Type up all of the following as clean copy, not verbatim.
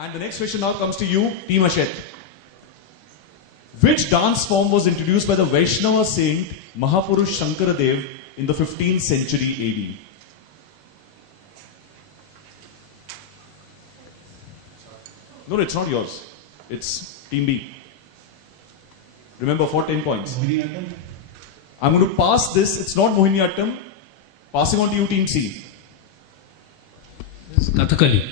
And the next question now comes to you, Team Ashet. Which dance form was introduced by the Vaishnava saint Mahapurush Shankaradev in the 15th century AD? No, it's not yours. It's Team B. Remember, for 10 points. I'm going to pass this. It's not Mohiniyattam. Passing on to you, Team C. It's Kathakali.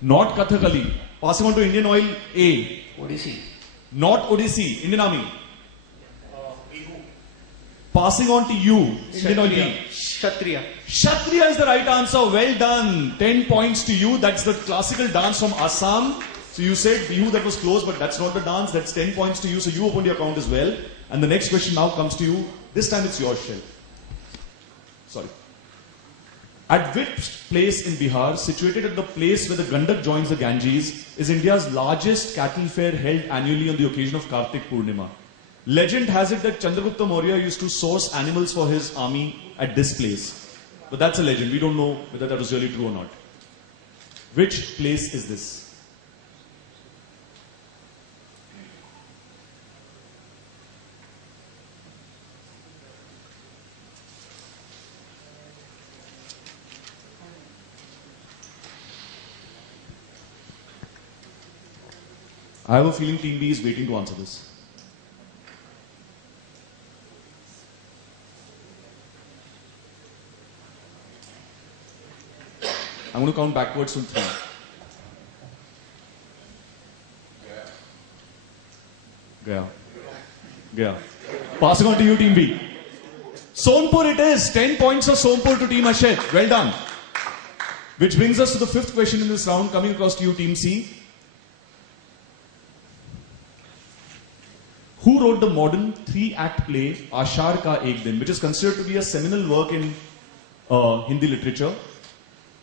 Not Kathakali. Passing on to Indian Oil A. Odissi. Not Odissi. Indian Army. Passing on to you, Indian Oil B. Kshatriya. Kshatriya is the right answer. Well done. 10 points to you. That's the classical dance from Assam. So you said Bihu, that was close, but that's not the dance. That's 10 points to you. So you opened your account as well. And the next question now comes to you. This time it's yours, Shell. Sorry. At which place in Bihar, situated at the place where the Gandak joins the Ganges, is India's largest cattle fair held annually on the occasion of Kartik Purnima? Legend has it that Chandragupta Maurya used to source animals for his army at this place. But that's a legend. We don't know whether that was really true or not. Which place is this? I have a feeling Team B is waiting to answer this. I'm going to count backwards from 3. Gaya. Gaya. Passing on to you, Team B. Sonpur it is. 10 points for Sonpur to Team Ashet. Well done. Which brings us to the 5th question in this round, coming across to you, Team C. Who wrote the modern 3-act play Ashar Ka Ek Din, which is considered to be a seminal work in Hindi literature?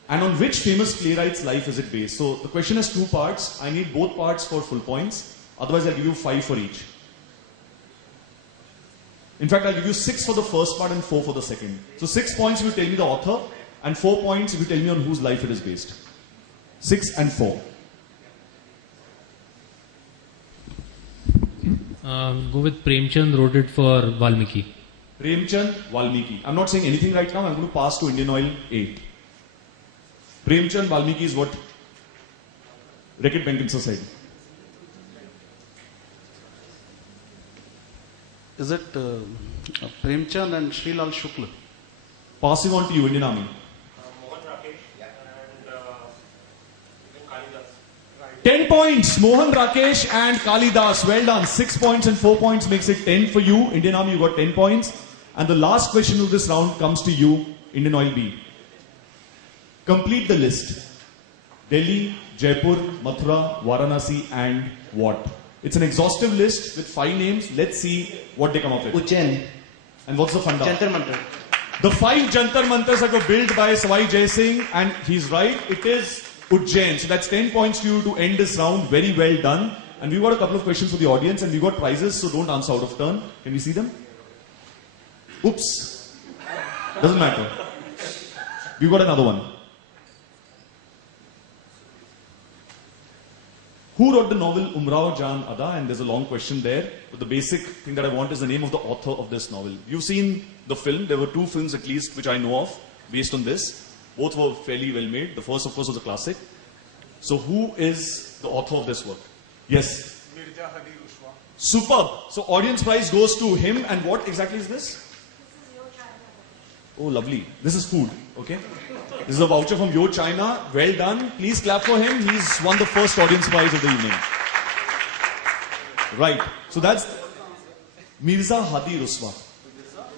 And on which famous playwright's life is it based? So the question has 2 parts. I need both parts for full points. Otherwise, I'll give you 5 for each. In fact, I'll give you 6 for the first part and 4 for the second. So 6 points if you tell me the author, and 4 points if you tell me on whose life it is based. 6 and 4. Go with Premchand, wrote it for Valmiki. Premchand, Valmiki. I'm not saying anything right now. I'm going to pass to Indian Oil 8. Premchand, Valmiki is what Reckitt Benckiser said. Is it Premchand and Srilal Shukla? Passing on to you, Indian Army. Mohan Rakesh and 10 points, Mohan Rakesh and Kalidas. Well done. 6 points and 4 points makes it 10 for you. Indian Army, you got 10 points. And the last question of this round comes to you, Indian Oil B. Complete the list. Delhi, Jaipur, Mathura, Varanasi and what? It's an exhaustive list with 5 names. Let's see what they come up with. Ujjain. And what's the funda? Jantar Mantar. The 5 Jantar Mantars are built by Sawai Jai Singh, and he's right. It is Ujjain. So that's 10 points to you to end this round. Very well done. And we've got a couple of questions for the audience, and we've got prizes, so don't answer out of turn. Can we see them? Oops. Doesn't matter. We've got another one. Who wrote the novel Umrao Jaan Ada? And there's a long question there. But the basic thing that I want is the name of the author of this novel. You've seen the film. There were 2 films at least which I know of based on this. Both were fairly well made. The first, of course, was a classic. So who is the author of this work? Yes? Mirza Hadi Rushwa. Superb. So audience prize goes to him. And what exactly is this? Oh, lovely. This is food. Okay. This is a voucher from Yo China. Well done. Please clap for him. He's won the first audience prize of the evening. Right. So that's Mirza Hadi Ruswa.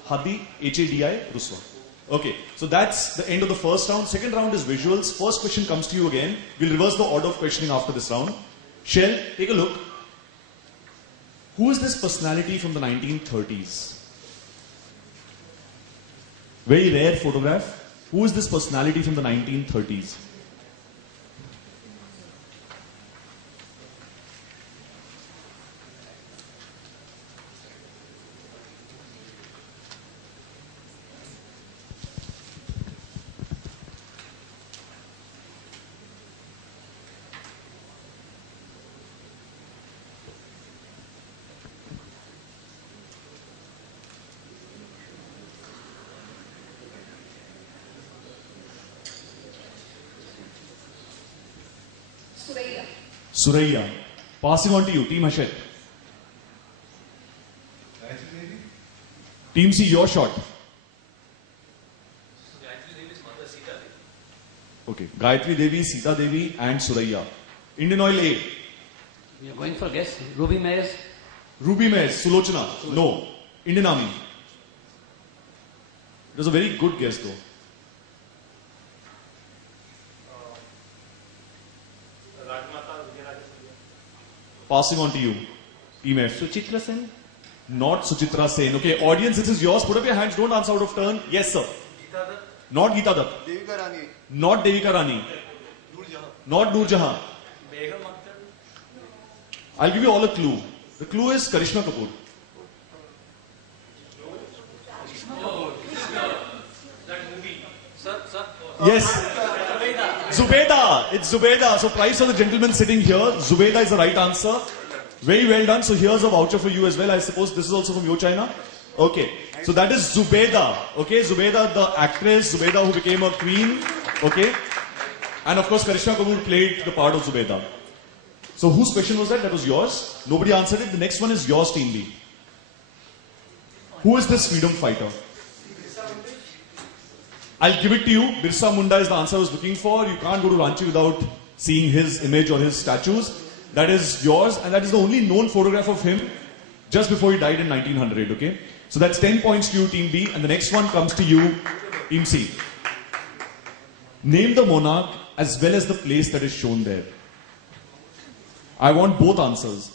Hadi, H-A-D-I, Ruswa. Okay. So that's the end of the first round. Second round is visuals. First question comes to you again. We'll reverse the order of questioning after this round. Shell, take a look. Who is this personality from the 1930s? Very rare photograph. Who is this personality from the 1930s? Suraya. Suraya. Passing on to you, Team Hachette. Team C, your shot. Okay, Gayatri Devi, Sita Devi, and Suraya. Indian Oil A. We are going for guess. Ruby Mayers. Ruby Mays, Sulochana. No. Indian Army. It was a very good guess though. Rajmata Vijayaraja. Passing on to you, Team F. Suchitra Sen. Not Suchitra Sen. Okay, audience, this is yours. Put up your hands. Don't answer out of turn. Yes, sir. Not Geeta Dutt. Devika Rani. Not Devika Rani. Not Noor Jahan. Begum Akhtar. I'll give you all a clue. The clue is Karishma Kapoor. Yes. Zubeda. It's Zubeda. So prize for the gentleman sitting here. Zubeda is the right answer. Very well done. So here's a voucher for you as well. I suppose this is also from Yo China. Okay. So that is Zubeda. Okay. Zubeda, the actress. Zubeda who became a queen. Okay. And of course, Karishma Kapoor played the part of Zubeda. So whose question was that? That was yours. Nobody answered it. The next one is yours, Team B. Who is this freedom fighter? I'll give it to you. Birsa Munda is the answer I was looking for. You can't go to Ranchi without seeing his image or his statues. That is yours, and that is the only known photograph of him just before he died in 1900. Okay? So that's 10 points to you, Team B. And the next one comes to you, Team C. Name the monarch as well as the place that is shown there. I want both answers.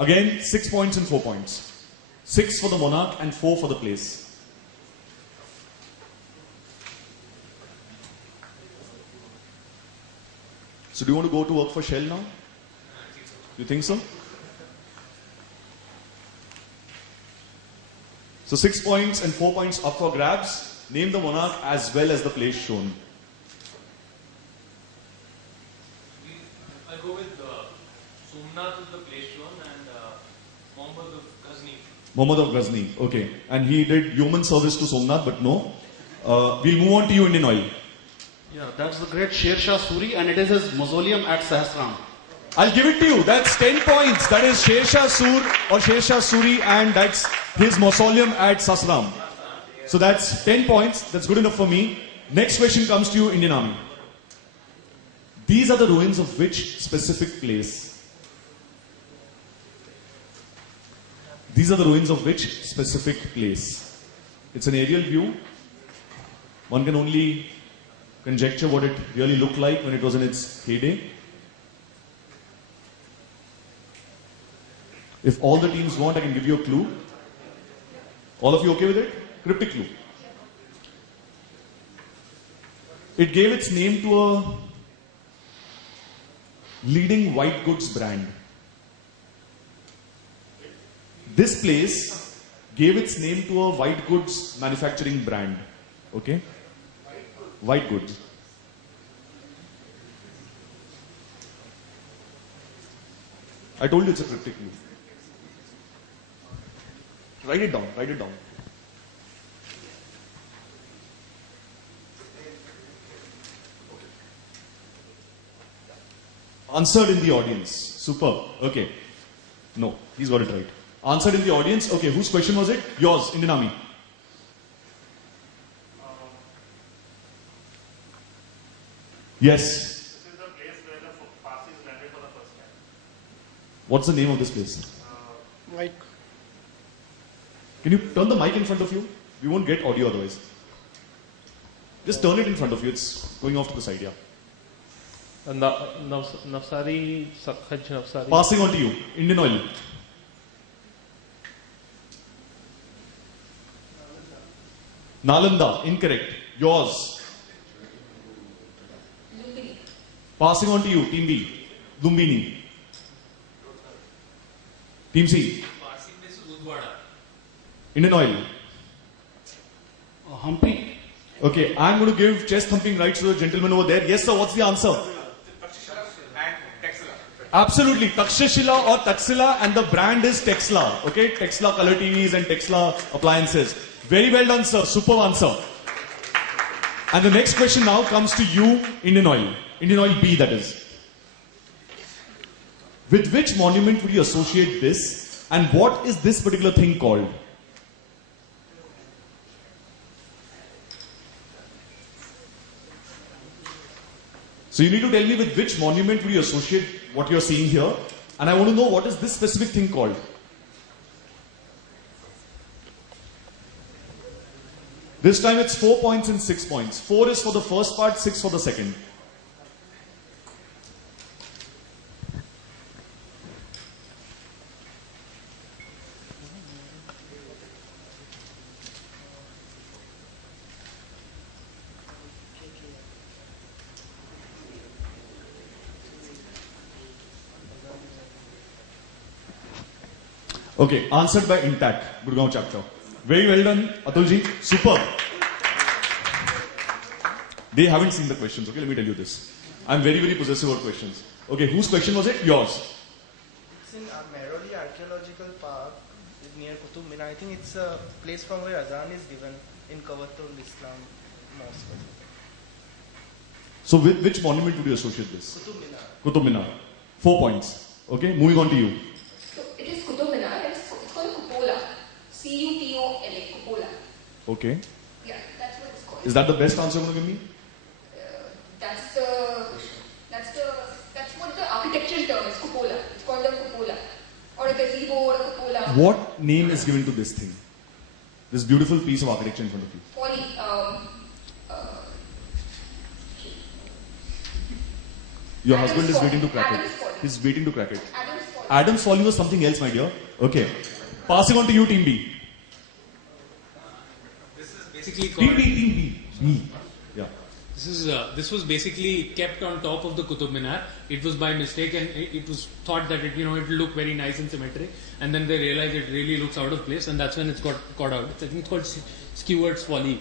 Again, 6 points and 4 points. 6 for the monarch and 4 for the place. So do you want to go to work for Shell now? You think so? So 6 points and 4 points up for grabs. Name the monarch as well as the place shown. I'll go with Somnath is the place shown and Mohammed of Ghazni. Muhammad of Ghazni. Okay. And he did human service to Somnath, but no. We'll move on to you, Indian Oil. Yeah, that's the great Sher Shah Suri, and it is his mausoleum at Sahasram. I'll give it to you. That's 10 points. That is Sher Shah Sur or Sher Shah Suri, and that's his mausoleum at Sasram. So that's 10 points. That's good enough for me. Next question comes to you, Indian Army. These are the ruins of which specific place? These are the ruins of which specific place? It's an aerial view. One can only conjecture what it really looked like when it was in its heyday. If all the teams want, I can give you a clue. All of you okay with it? Cryptic clue. It gave its name to a leading white goods brand. This place gave its name to a white goods manufacturing brand. Okay? White goods. I told you it's a cryptic clue. Write it down, write it down. Answered in the audience. Superb. Okay. No, he's got it right. Answered in the audience. Okay, whose question was it? Yours, Indian Army. Yes. This is the place where the Parsis landed for the first time. What's the name of this place? Like Can you turn the mic in front of you? We won't get audio otherwise. Just turn it in front of you. It's going off to the side, yeah. Navsari, Hajj Navsari. Passing on to you, Indian Oil. Nalanda, incorrect. Yours. Lumbini. Passing on to you, Team B. Lumbini. Team C. Indian Oil. Hampi. Okay, I'm going to give chest thumping rights to the gentleman over there. Yes, sir, what's the answer? Absolutely, Takshashila or Taxila, and the brand is Texla. Okay, Texla color TVs and Texla appliances. Very well done, sir. Superb answer. And the next question now comes to you, Indian Oil. Indian Oil B, that is. With which monument would you associate this? And what is this particular thing called? So you need to tell me with which monument would you associate what you're seeing here. And I want to know what is this specific thing called. This time it's 4 points and 6 points. 4 is for the first part, 6 for the second. Okay, answered by Intact, Gurgaon chapter. Very well done, Atulji. Super. They haven't seen the questions, okay? Let me tell you this. I'm very, very possessive of questions. Okay, whose question was it? Yours. It's in Mehroli Archaeological Park near Qutub Minar. I think it's a place from where Azan is given in Kawatul Islam Mosque. So with which monument would you associate this? Qutub Minar. Qutub Minar. 4 points. Okay, moving on to you. So it is Qutub Minar and it's called Cupola. Cupola. Cupola. Okay. Yeah, that's what it's called. Is that the best answer you're going to give me? That's what the architectural term is, cupola. It's called a cupola. Or a gazebo or a cupola. What name is given to this thing? This beautiful piece of architecture in front of you. Folly. Your Adam's husband is folly. waiting to crack Adam's it. folly. He's waiting to crack it. Adam's folly. Adam's folly was something else, my dear. Okay. Passing on to you, Team B. This is basically Team called. B, Team B. Me. Yeah. This was basically kept on top of the Qutub Minar. It was by mistake, and it was thought that it will look very nice and symmetric. And then they realized it really looks out of place, and that's when it's got caught out. I think it's called Skewer's Folly.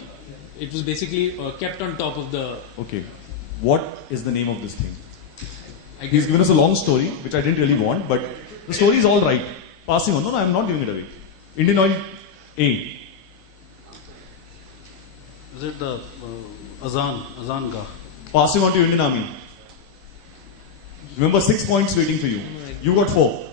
It was basically kept on top of the. Okay. What is the name of this thing? I He's guess given us a long story, which I didn't really want, but the story is all right. Passing on. No, I'm not giving it away. Indian Oil A. Is it the Azan Gah? Passing on to Indian Army. Remember, 6 points waiting for you. You got 4.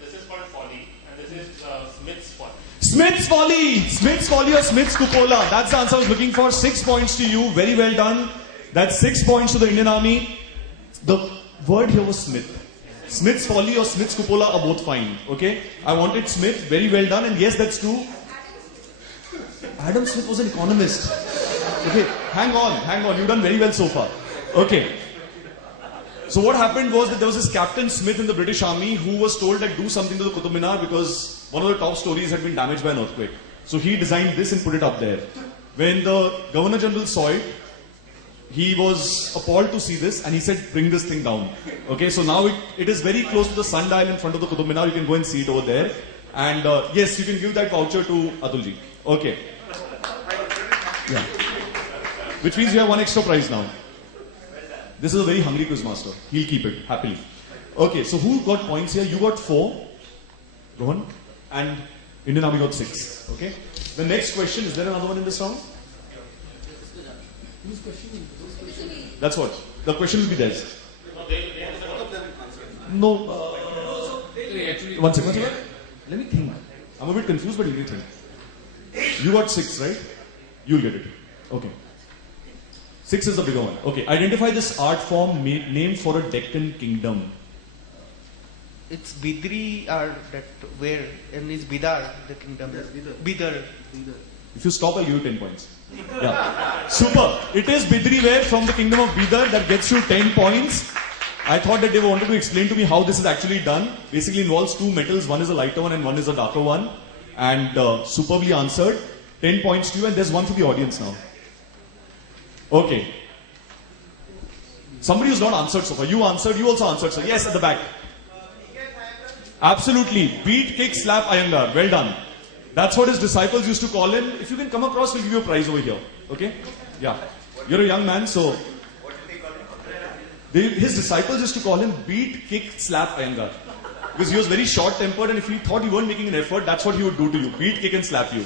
This is called Folly, and this is Smith's Folly. Smith's Folly! Smith's Folly or Smith's Cupola. That's the answer I was looking for. 6 points to you. Very well done. That's 6 points to the Indian Army. The word here was Smith. Smith's Folly or Smith's Cupola are both fine. Okay? I wanted Smith. Very well done. And yes, that's true. Adam Smith was an economist. Okay, hang on. You've done very well so far. Okay. So what happened was that there was this Captain Smith in the British Army who was told that do something to the Qutub Minar because one of the top stories had been damaged by an earthquake. So he designed this and put it up there. When the Governor General saw it, he was appalled to see this and he said, bring this thing down. Okay, so now it is very close to the sundial in front of the Qutub Minar. You can go and see it over there. And yes, you can give that voucher to Atulji. Okay. Yeah. Which means you have one extra prize now. This is a very hungry quiz master. He'll keep it happily. Okay, so who got points here? You got 4, Rohan, and Indian Army got 6. Okay. The next question, is there another one in this round? That's what. The question will be theirs. No. actually. One second. Let me think. I'm a bit confused, but let me think. You got 6, right? You'll get it. Okay. 6 is the bigger one. Okay. Identify this art form named for a Deccan kingdom. It's Bidri are that where and it's Bidar the kingdom. Bidar. If you stop, I'll give you 10 points. Yeah. Super. It is Bidri ware from the kingdom of Bidar that gets you 10 points. I thought that they wanted to explain to me how this is actually done. Basically involves 2 metals. One is a lighter one and one is a darker one. And superbly answered. 10 points to you, and there's one for the audience now. Okay. Somebody who's not answered so far. You answered, you also answered, sir. Yes, at the back. Absolutely. Beat, kick, slap, Iyengar. Well done. That's what his disciples used to call him. If you can come across, we'll give you a prize over here. Okay? Yeah. You're a young man, so. His disciples used to call him beat, kick, slap, Iyengar. Because he was very short tempered, and if he thought you weren't making an effort, that's what he would do to you. Beat, kick, and slap you.